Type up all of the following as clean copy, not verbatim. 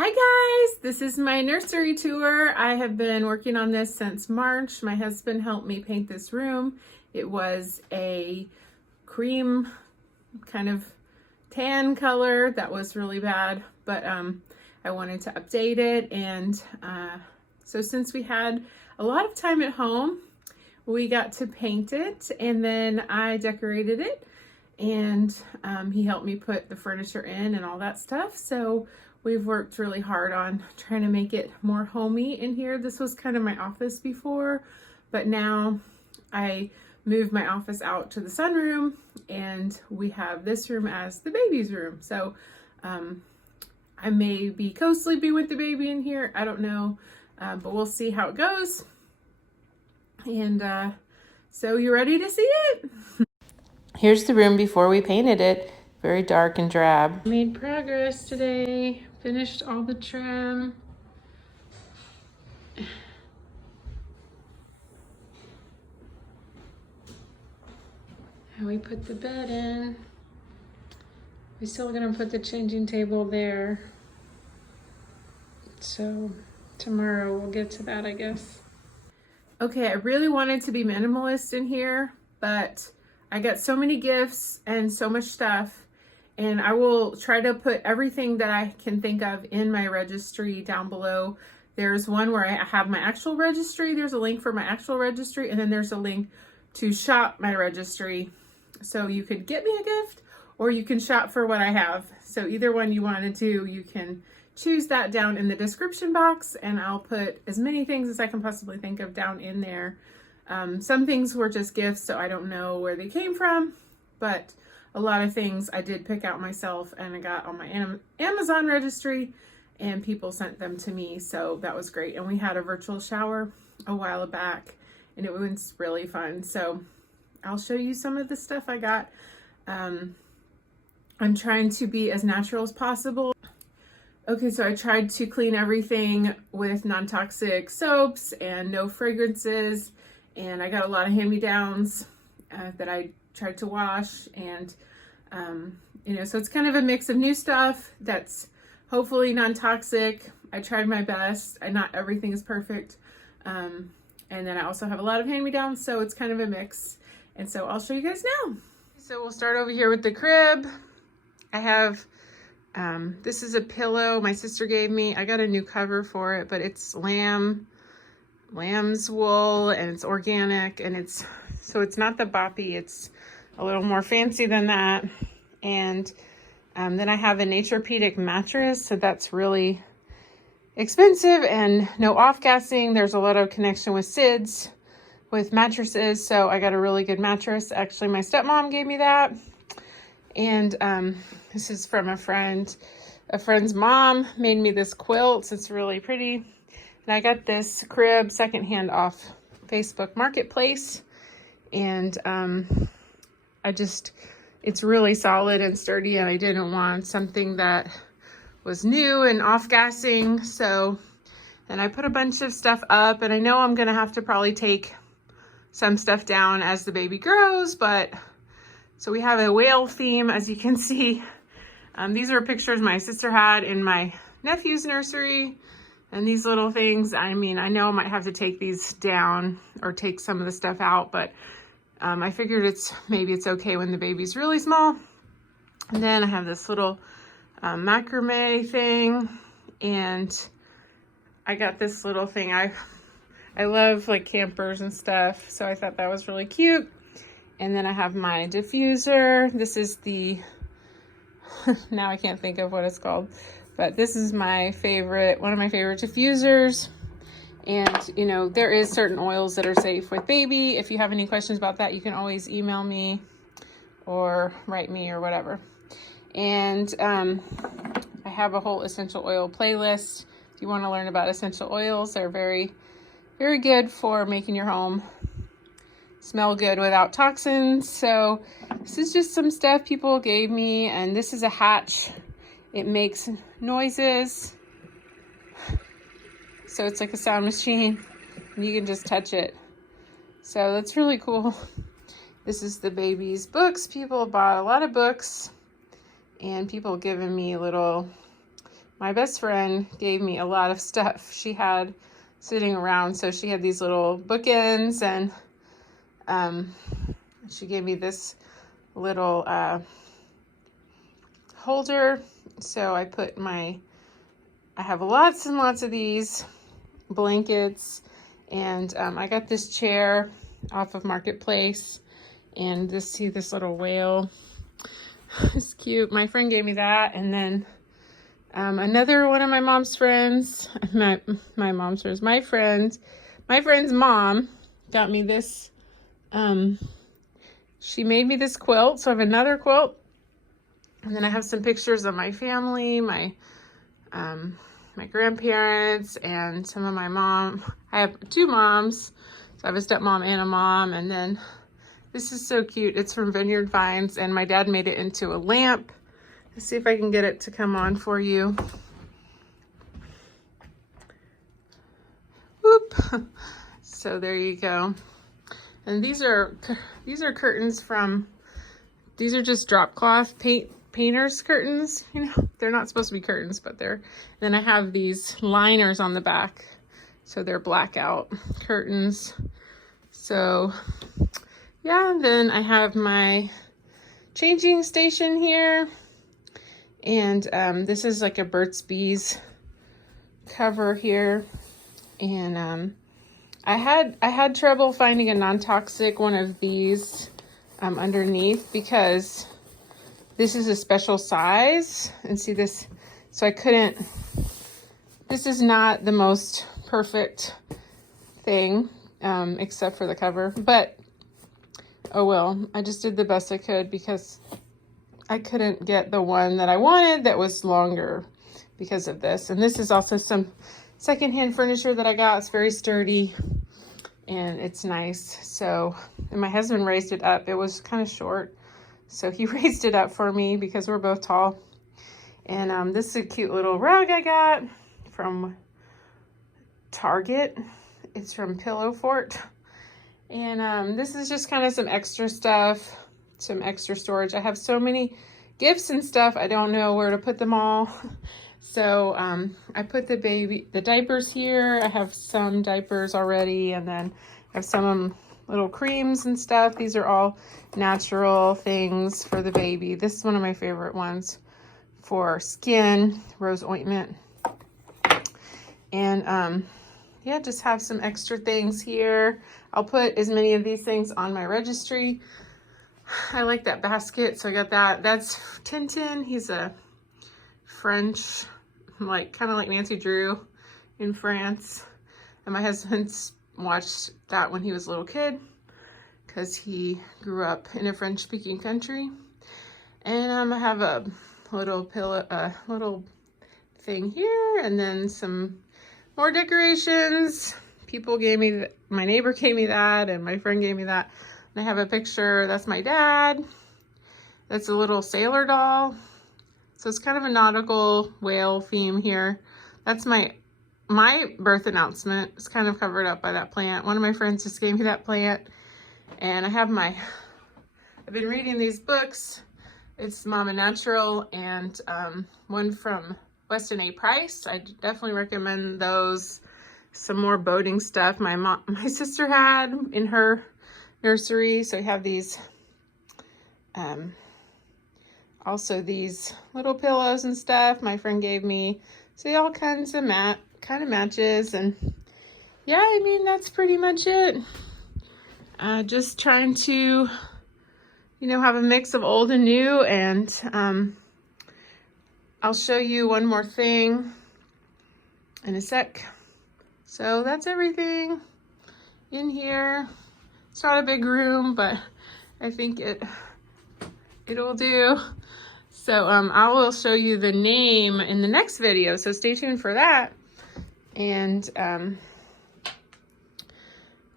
Hi guys, this is my nursery tour. I have been working on this since March. My husband helped me paint this room. It was a cream kind of tan color that was really bad, but I wanted to update it. And so since we had a lot of time at home, we got to paint it, and then I decorated it, and he helped me put the furniture in and all that stuff. So we've worked really hard on trying to make it more homey in here. This was kind of my office before, but now I moved my office out to the sunroom, and we have this room as the baby's room. So I may be co-sleeping with the baby in here. I don't know, but we'll see how it goes. And so you ready to see it? Here's the room before we painted it. Very dark and drab. Made progress today. Finished all the trim. And we put the bed in. We're still gonna put the changing table there. So tomorrow we'll get to that, I guess. Okay, I really wanted to be minimalist in here, but I got so many gifts and so much stuff, and I will try to put everything that I can think of in my registry down below. There's one where I have my actual registry. There's a link for my actual registry, and then there's a link to shop my registry. So you could get me a gift, or you can shop for what I have. So either one you want to do, you can choose that down in the description box, and I'll put as many things as I can possibly think of down in there. Some things were just gifts, so I don't know where they came from, but a lot of things I did pick out myself, and I got on my Amazon registry, and people sent them to me, so that was great. And we had a virtual shower a while back, and it was really fun. So I'll show you some of the stuff I got. I'm trying to be as natural as possible. Okay, so I tried to clean everything with non-toxic soaps and no fragrances, and I got a lot of hand-me-downs that I tried to wash, and so it's kind of a mix of new stuff that's hopefully non-toxic. I tried my best. Not everything is perfect, and then I also have a lot of hand-me-downs, so it's kind of a mix. And so I'll show you guys now. So we'll start over here with the crib. I have this is a pillow my sister gave me. I got a new cover for it, but it's lamb's wool, and it's organic, and it's not the boppy, it's a little more fancy than that. And then I have a Naturepedic mattress, so that's really expensive and no off-gassing. There's a lot of connection with SIDS with mattresses, so I got a really good mattress. Actually, my stepmom gave me that. And this is from a friend. A friend's mom made me this quilt. It's really pretty. And I got this crib secondhand off Facebook Marketplace. And it's really solid and sturdy, and I didn't want something that was new and off-gassing. So, and I put a bunch of stuff up, and I know I'm gonna have to probably take some stuff down as the baby grows, but so we have a whale theme, as you can see. These are pictures my sister had in my nephew's nursery, and these little things, I mean, I know I might have to take these down or take some of the stuff out, but I figured maybe it's okay when the baby's really small. And then I have this little macrame thing, and I got this little thing. I love like campers and stuff, so I thought that was really cute. And then I have my diffuser. This is the, now I can't think of what it's called, but this is my favorite, one of my favorite diffusers. And there is certain oils that are safe with baby. If you have any questions about that, you can always email me or write me or whatever. And I have a whole essential oil playlist. If you want to learn about essential oils, they're very, very good for making your home smell good without toxins. So this is just some stuff people gave me, and this is a hatch. It makes noises. So it's like a sound machine, and you can just touch it. So that's really cool. This is the baby's books. People bought a lot of books, and people giving me little my best friend gave me a lot of stuff she had sitting around. So she had these little bookends, and she gave me this little holder. So I put I have lots and lots of these blankets, and I got this chair off of Marketplace, and see this little whale. It's cute. My friend gave me that, and then another one of my mom's friends, my friend's mom got me this. She made me this quilt, so I have another quilt, and then I have some pictures of my family, my grandparents, and some of my mom. I have 2 moms, so I have a stepmom and a mom, and then this is so cute. It's from Vineyard Vines, and my dad made it into a lamp. Let's see if I can get it to come on for you. Whoop. So there you go. And these are curtains from, these are just drop cloth painters curtains. You know, they're not supposed to be curtains, but they're. Then I have these liners on the back, so they're blackout curtains. So yeah, and then I have my changing station here, and this is like a Burt's Bees cover here, and I had trouble finding a non-toxic one of these underneath, because this is a special size, and see this, so I couldn't. This is not the most perfect thing, except for the cover, but oh well, I just did the best I could, because I couldn't get the one that I wanted that was longer because of this. And this is also some secondhand furniture that I got. It's very sturdy and it's nice. So, and my husband raised it up. It was kind of short, so he raised it up for me because we're both tall. And this is a cute little rug I got from Target. It's from Pillow Fort. And this is just kind of some extra stuff, some extra storage. I have so many gifts and stuff, I don't know where to put them all. So I put the diapers here. I have some diapers already, and then I have some little creams and stuff. These are all natural things for the baby. This is one of my favorite ones for skin, rose ointment. And yeah, just have some extra things here. I'll put as many of these things on my registry. I like that basket, so I got that. That's Tintin. He's a French, kind of like Nancy Drew in France. And my husband's watched that when he was a little kid, because he grew up in a French-speaking country. And I have a little pillow, little thing here, and then some more decorations. People gave me, my neighbor gave me that, and my friend gave me that. And I have a picture, that's my dad. That's a little sailor doll. So it's kind of a nautical whale theme here. That's my birth announcement. It's kind of covered up by that plant. One of my friends just gave me that plant. And I have I've been reading these books. It's Mama Natural, and one from Weston A. Price. I definitely recommend those. Some more boating stuff my sister had in her nursery. So I have these, also these little pillows and stuff my friend gave me. So all kinds of matches, and yeah, I mean, that's pretty much it. Just trying to, have a mix of old and new, and I'll show you one more thing in a sec. So that's everything in here. It's not a big room, but I think it'll do. So I will show you the name in the next video, so stay tuned for that. And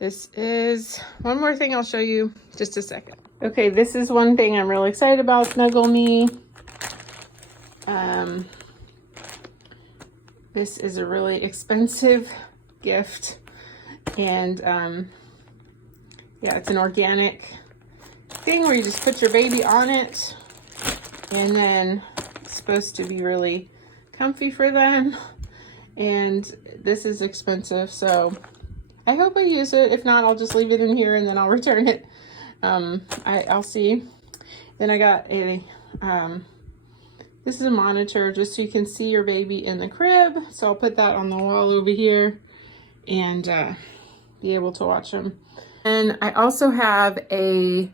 this is one more thing I'll show you just a second. Okay, this is one thing I'm really excited about, Snuggle Me. This is a really expensive gift, and yeah, it's an organic thing where you just put your baby on it, and then it's supposed to be really comfy for them. And this is expensive, so I hope I use it. If not, I'll just leave it in here and then I'll return it. I'll see. Then I got a, this is a monitor just so you can see your baby in the crib. So I'll put that on the wall over here and be able to watch them. And I also have a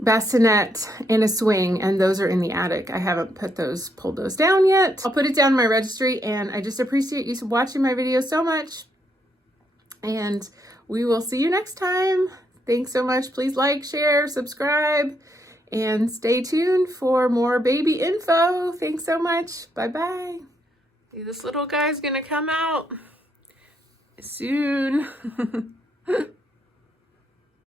bassinet and a swing, and those are in the attic. I haven't pulled those down yet. I'll put it down in my registry, and I just appreciate you watching my videos so much. And we will see you next time. Thanks so much. Please like, share, subscribe, and stay tuned for more baby info. Thanks so much. Bye-bye. This little guy's gonna come out soon.